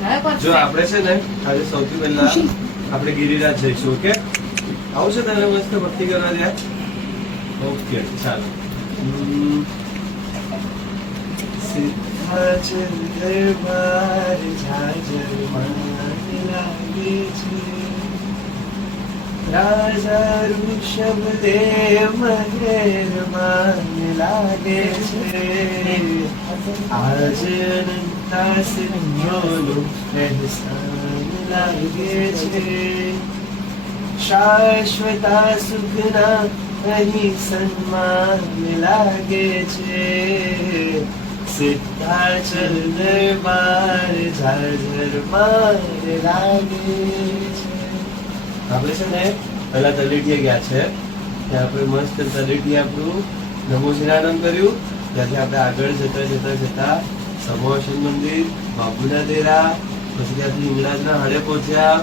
જો આપણે છે ને આજે સૌથી પહેલા આપણે ગિરિરાજ જઈશું. ઓકે, આવું છે તને મસ્ત ભક્તિ કરવા ત્યાં? ઓકે, ચાલો. સિદ્ધાચલ દરબાર ઝાઝર માન લાગે છે, રાજા ઋષભ દેવ મહેરબાન લાગે છે, આજ અનંતા સિંહોનું અહેસાન લાગે છે, શાશ્વતા સુખના અહીં સન્માન લાગે છે, સિદ્ધાચલ દરબાર ઝાઝર માન લાગે છે. આપણે છે ને પેલા તલેટીએ ગયા છે, ત્યાં આપણે મસ્ત તલેટી આપણું નમોજીનારાયણ કર્યું. ત્યાંથી આપણે આગળ જતા જતા જતા સમોહન મંદિર, બાપુના દેરા, પછી ત્યાંથી હિંગળાજના હાડે પહોંચ્યા,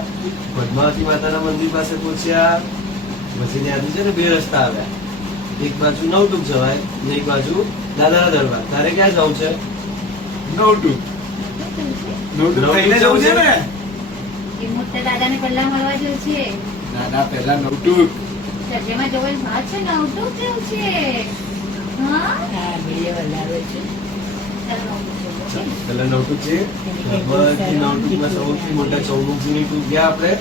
પદ્માવતી માતાના મંદિર પાસે પહોંચ્યા. પછી ત્યાંથી છે ને બે રસ્તા આવ્યા, એક બાજુ નવટુક જવાય ને એક બાજુ દાદાના દરબાર. તારે ક્યાં જવું છે? નવટુક થઈને જવું છે ને? મોટા દાદાને પહેલા મળવા જેવું છે. દાદા પહેલા નવટુક. જેમાં જવું વાત છે નવટુક જેવું છે. હા પેલા નવટુક છે, નવટુકમાં સૌથી મોટા ચૌમુખજીની ટૂંક ગયા આપણે,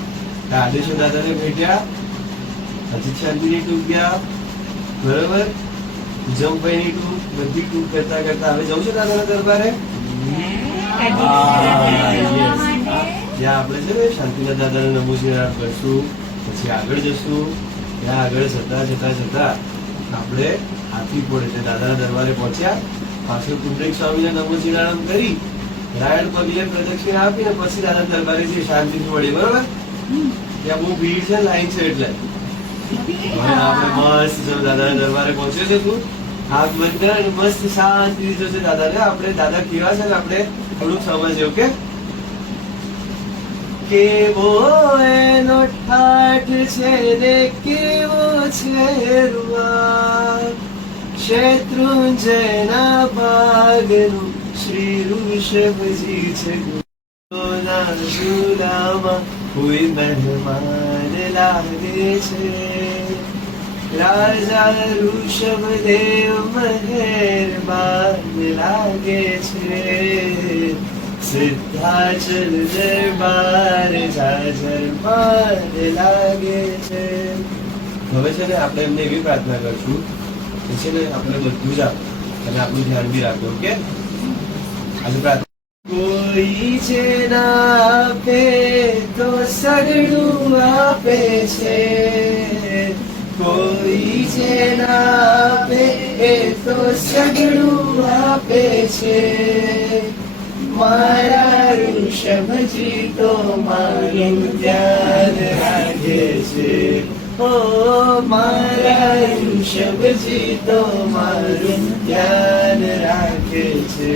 આદેશ્વર દાદાને ભેટ્યા, અજીત શાંતિની ટૂંક ગયા, બરોબર, જમભાઈની ટૂંક, બધી ટૂંક કરતા કરતા હવે જવું છે દાદાના દરબારે. ત્યાં આપણે છે ને શાંતિનાથ દાદાને નમોજીનારાયણ કરશું, પછી આગળ જશું. ત્યાં આગળ જતા જતા જતા આપણે હાથીપોળ એટલે દાદાના દરબારે પહોંચ્યા. પાછળ કુંડલિક સ્વામીને નમોજીનારાયણ કરી રાયણ પગલે પ્રદક્ષિણા આપીને પછી દાદા દરબારે જે શાંતિથી મળી. બરોબર, ત્યાં બહુ ભીડ છે, લાઈન છે, એટલે આપણે મસ્ત જો દાદાના દરબારે પહોંચ્યો છે. તું હાથ બંધ કરે અને મસ્ત શાંતિથી જોશે દાદાને. આપણે દાદા કેવા છે ને આપણે થોડુંક સમજીએ. ઓકે, કેવો એનો ઠાઠ છે ને કેવો છે રૂઆ, શત્રુંજયના ભાગનું શ્રી ઋષભજી છે. ઝુલામાં કોઈ મહેમાન લાગે છે, રાજા ઋષભ દેવ મહેરબાન લાગે છે, સિદ્ધાચલ દરબાર ઝાઝર માન લાગે છે. હવે છે ને આપણે એમને એવી પ્રાર્થના કરશું કે છે ને આપણે બધું જ આપો અને આપણું ધ્યાન બી રાખો. ઓકે, આજે પ્રાર્થના કોઈ છે ના આપે તો સગડું આપે છે, કોઈ છે ના આપે એ તો સગડું આપે છે, મારા ઋષભજી તો મારું ધ્યાન રાખે છે, ઓ મારા ઋષભજી તો મારું ધ્યાન રાખે છે,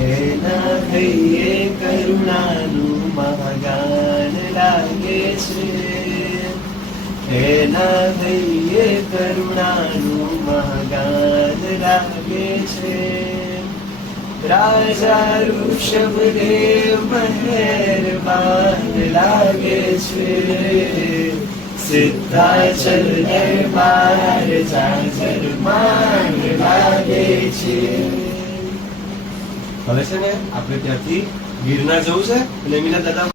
એના હૈયે કરુણાનું મહાગાન લાગે છે, એના હૈયે કરુણાનું મહાગાન લાગે છે, રાજા ઋષભ દેવ મહેરબાન લાગે છે, સિદ્ધાચલ દરબાર ઝાઝર માન લાગે છે. હવે છે ને આપણે ત્યાંથી ગિરનાર જવું છે, એટલે મીના દાદા